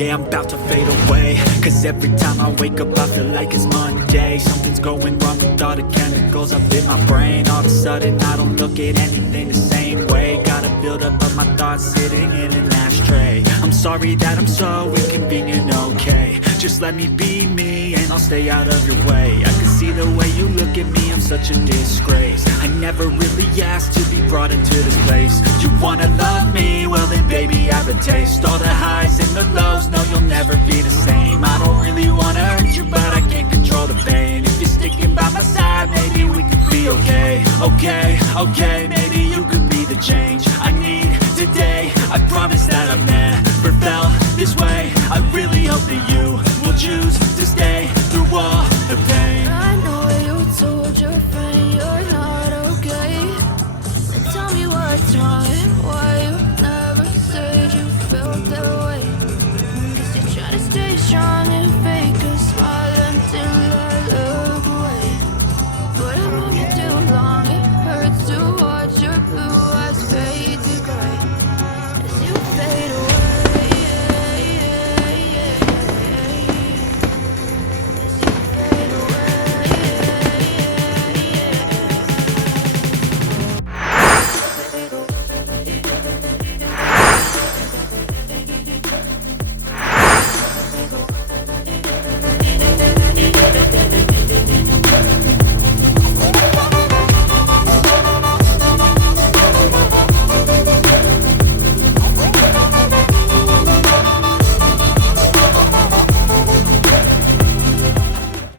yeah, I'm about to fade away. Cause every time I wake up I feel like it's Monday. Something's going wrong with all the chemicals up in my brain. All of a sudden I don't look at anything the same way. Gotta build up of my thoughts sitting in an ashtray. I'm sorry that I'm so inconvenient, okay. Just let me be me and I'll stay out of your way. I can see the way you look at me, I'm such a disgrace. I never really asked to be brought into this place. You wanna love me? Well then baby I have a taste. All the highs and the lows, no you'll never be the same. I don't really wanna hurt you but I can't control the pain. If you're sticking by my side maybe we could be okay. Okay, okay, maybe